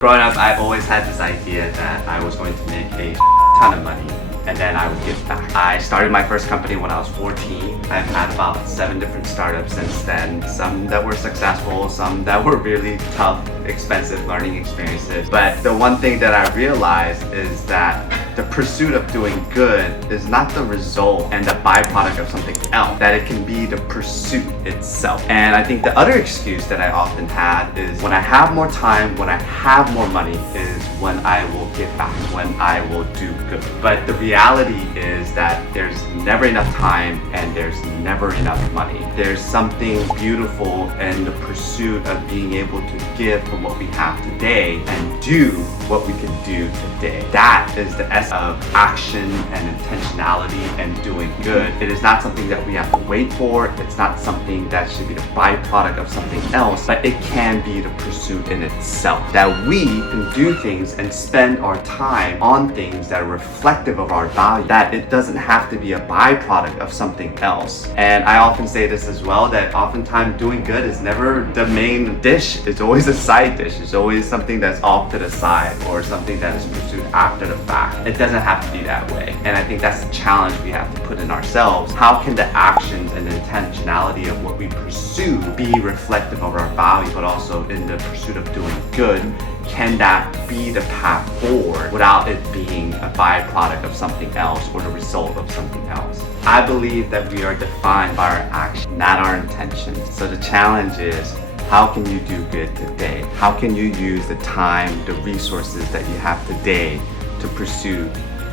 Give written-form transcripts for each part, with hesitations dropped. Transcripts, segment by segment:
Growing up, I always had this idea that I was going to make a ton of money and then I would give back. I started my first company when I was 14. I've had about 7 different startups since then. Some that were successful, some that were really tough, expensive learning experiences. But the one thing that I realized is that the pursuit of doing good is not the result and the byproduct of something else, that it can be the pursuit itself. And I think the other excuse that I often had is when I have more time, when I have more money, is when I will give back, when I will do good. But the reality is that there's never enough time and there's never enough money. There's something beautiful in the pursuit of being able to give from what we have today and do what we can do today. That is the essence of action and intentionality and doing good. It is not something that we have to wait for. It's not something that should be the byproduct of something else, but it can be the pursuit in itself. That we can do things and spend our time on things that are reflective of our value. That it doesn't have to be a byproduct of something else. And I often say this as well, that oftentimes doing good is never the main dish. It's always a side dish. It's always something that's off to the side or something that is pursued after the fact. It doesn't have to be that way. And I think that's the challenge we have to put in ourselves. How can the actions and the intentionality of what we pursue be reflective of our value, but also in the pursuit of doing good? Can that be the path forward without it being a byproduct of something else or the result of something else? I believe that we are defined by our action, not our intentions. So the challenge is, how can you do good today? How can you use the time, the resources that you have today to pursue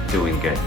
doing good?